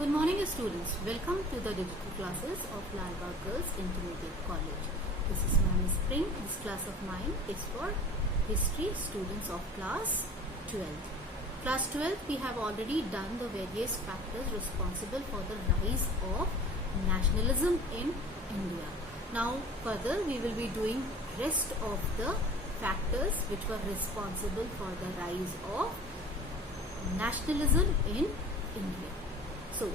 Good morning students. Welcome to the digital classes of Lalbagh Girls Intermediate College. This is Ma'am Spring. This class of mine is for history students of class 12th. Class 12th, we have already done the various factors responsible for the rise of nationalism in India. Now further we will be doing rest of the factors which were responsible for the rise of nationalism in India. So,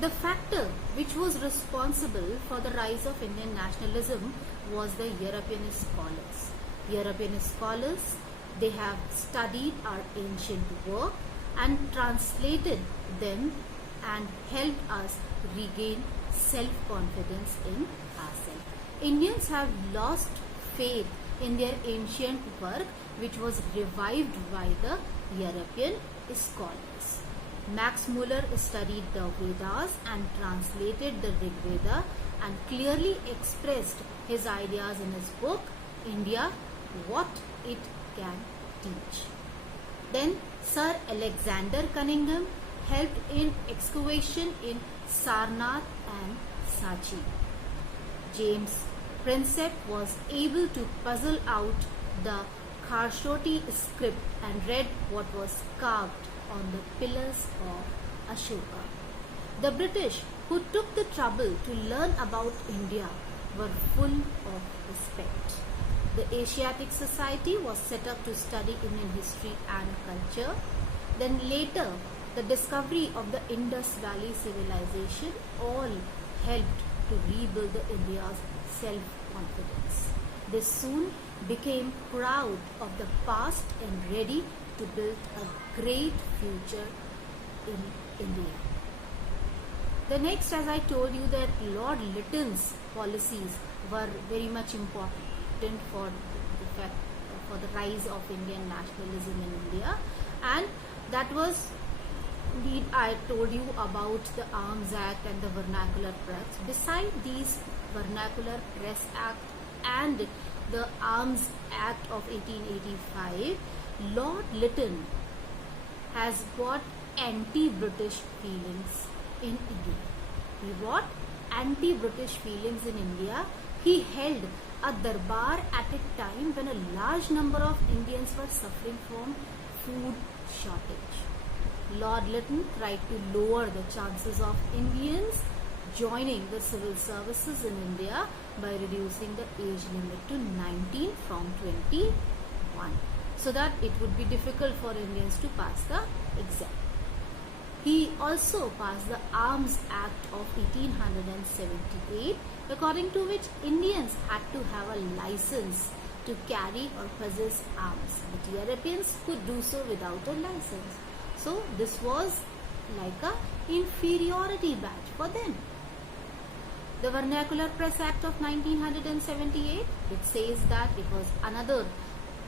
the factor which was responsible for the rise of Indian nationalism was the European scholars. European scholars, they have studied our ancient work and translated them and helped us regain self-confidence in ourselves. Indians have lost faith in their ancient work which was revived by the European scholars. Max Muller studied the Vedas and translated the Rig Veda and clearly expressed his ideas in his book, India, What It Can Teach. Then Sir Alexander Cunningham helped in excavation in Sarnath and Sanchi. James Prinsep was able to puzzle out the Kharshoti script and read what was carved on the pillars of Ashoka. The British, who took the trouble to learn about India, were full of respect. The Asiatic Society was set up to study Indian history and culture. Then later, the discovery of the Indus Valley civilization all helped to rebuild India's self-confidence. They soon became proud of the past and ready to build a great future in India. The next, as I told you, that Lord Lytton's policies were very much important for the rise of Indian nationalism in India, and that was indeed, I told you about the Arms Act and the Vernacular Press. Beside these Vernacular Press Act and the Arms Act of 1885, Lord Lytton has got anti-British feelings in India. He got anti-British feelings in India. He held a darbar at a time when a large number of Indians were suffering from food shortage. Lord Lytton tried to lower the chances of Indians joining the civil services in India by reducing the age limit to 19 from 21, so that it would be difficult for Indians to pass the exam. He also passed the Arms Act of 1878, according to which Indians had to have a license to carry or possess arms, but Europeans could do so without a license. So this was like a inferiority badge for them. The Vernacular Press Act of 1978, it says that it was another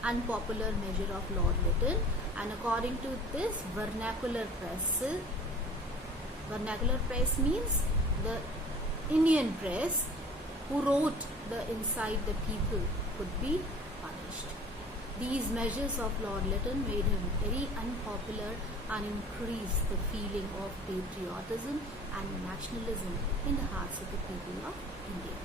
unpopular measure of Lord Lytton, and according to this, vernacular press means the Indian press who wrote the inside the people could be punished. These measures of Lord Lytton made him very unpopular and increased the feeling of patriotism and nationalism in the hearts of the people of India.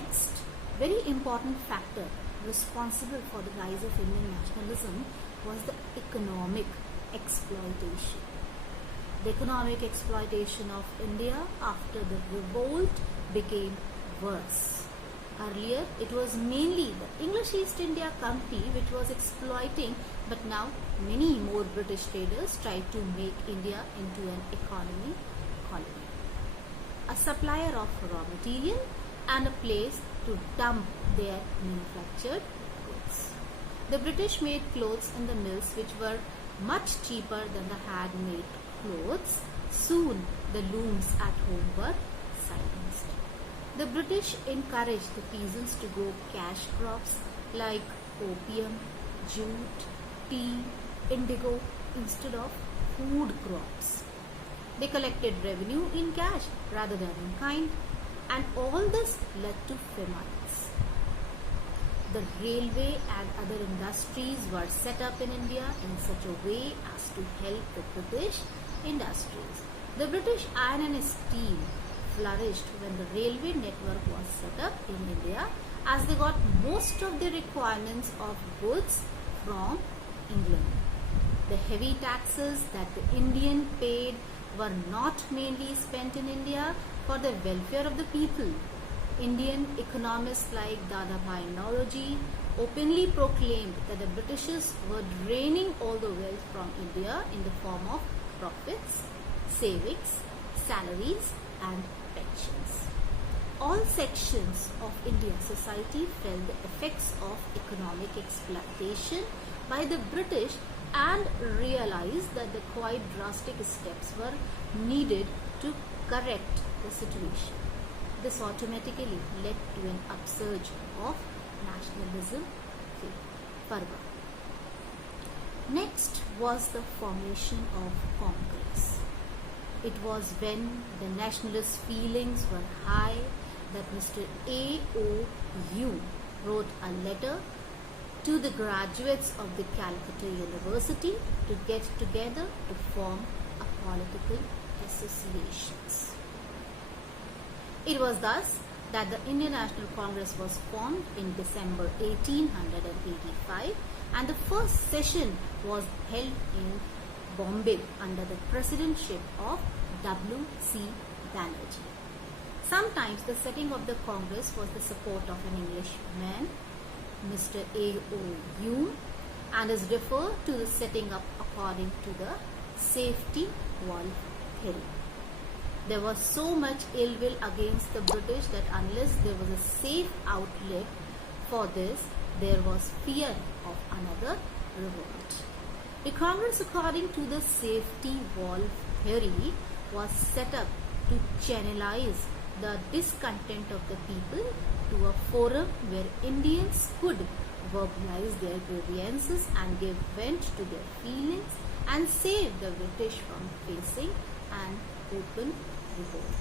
Next, very important factor responsible for the rise of Indian nationalism was the economic exploitation. The economic exploitation of India after the revolt became worse. Earlier, it was mainly the English East India Company which was exploiting, but now many more British traders tried to make India into an economy colony, a supplier of raw material and a place to dump their manufactured goods. The British made clothes in the mills which were much cheaper than the handmade clothes. Soon the looms at home were silenced. The British encouraged the peasants to grow cash crops like opium, jute, tea, indigo instead of food crops. They collected revenue in cash rather than in kind, and all this led to famines. The railway and other industries were set up in India in such a way as to help the British industries. The British iron and steel flourished when the railway network was set up in India, as they got most of the requirements of goods from England. The heavy taxes that the Indian paid were not mainly spent in India for the welfare of the people. Indian economists like Dadabhai Naoroji openly proclaimed that the Britishers were draining all the wealth from India in the form of profits, savings, salaries and pensions. All sections of Indian society felt the effects of economic exploitation by the British and realized that the quite drastic steps were needed to correct the situation. This automatically led to an upsurge of nationalism fervor. Next was the formation of Congress. It was when the nationalist feelings were high that Mr. A.O. Hume wrote a letter to the graduates of the Calcutta University to get together to form a political associations. It was thus that the Indian National Congress was formed in December 1885, and the first session was held in Bombay under the presidentship of W.C. Banerjee. Sometimes the setting of the Congress was the support of an Englishman, Mr. A.O. Hume, and is referred to the setting up according to the safety valve theory. There was so much ill will against the British that unless there was a safe outlet for this, there was fear of another revolt. The Congress, according to the safety valve theory, was set up to channelize the discontent of the people to a forum where Indians could verbalize their grievances and give vent to their feelings and save the British from facing an open revolt.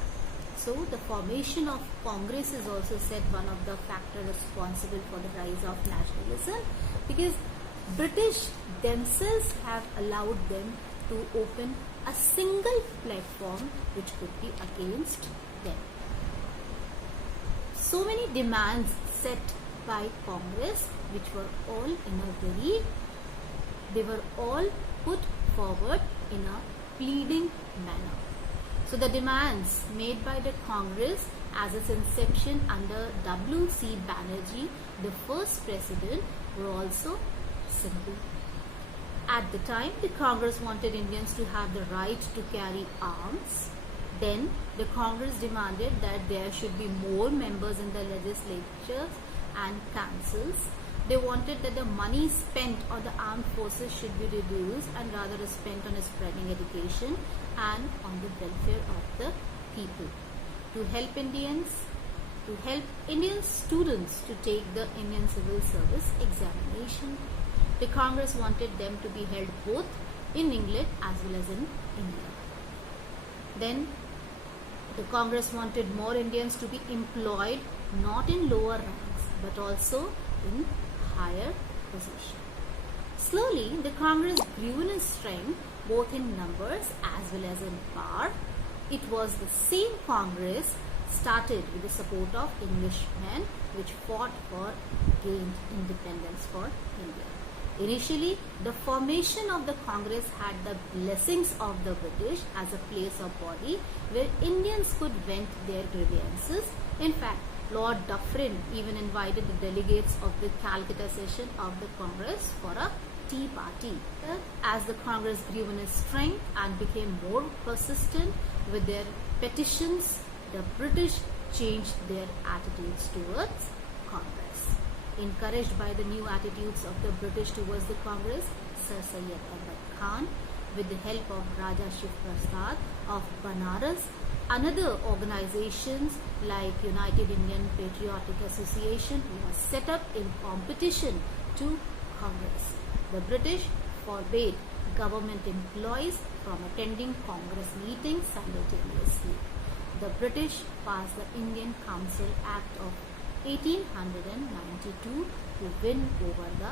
So the formation of Congress is also said one of the factors responsible for the rise of nationalism, because British themselves have allowed them to open a single platform which could be against them. So many demands set by Congress, which were all they were all put forward in a pleading manner. So the demands made by the Congress as its inception under W.C. Banerjee, the first president, were also simple. At the time, the Congress wanted Indians to have the right to carry arms. Then the Congress demanded that there should be more members in the legislatures and councils. They wanted that the money spent on the armed forces should be reduced and rather is spent on spreading education and on the welfare of the people. To help Indian students to take the Indian Civil Service examination, the Congress wanted them to be held both in England as well as in India. Then the Congress wanted more Indians to be employed not in lower ranks but also in higher position. Slowly, the Congress grew in strength both in numbers as well as in power. It was the same Congress started with the support of Englishmen which fought for gained independence for India. Initially, the formation of the Congress had the blessings of the British as a place of body where Indians could vent their grievances. In fact, Lord Dufferin even invited the delegates of the Calcutta session of the Congress for a tea party. As the Congress grew in strength and became more persistent with their petitions, the British changed their attitudes towards Congress. Encouraged by the new attitudes of the British towards the Congress, Sir Syed Ahmad Khan, with the help of Raja Shiv Prasad of Banaras, another organizations like United Indian Patriotic Association was set up in competition to Congress. The British forbade government employees from attending Congress meetings simultaneously. The British passed the Indian Council Act of 1892 to win over the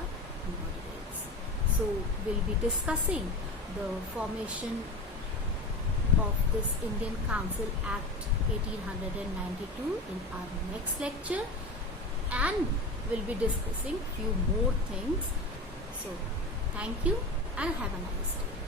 moderates. So we'll be discussing the formation of this Indian Council Act 1892 in our next lecture, and we'll be discussing few more things. So thank you and have a nice day.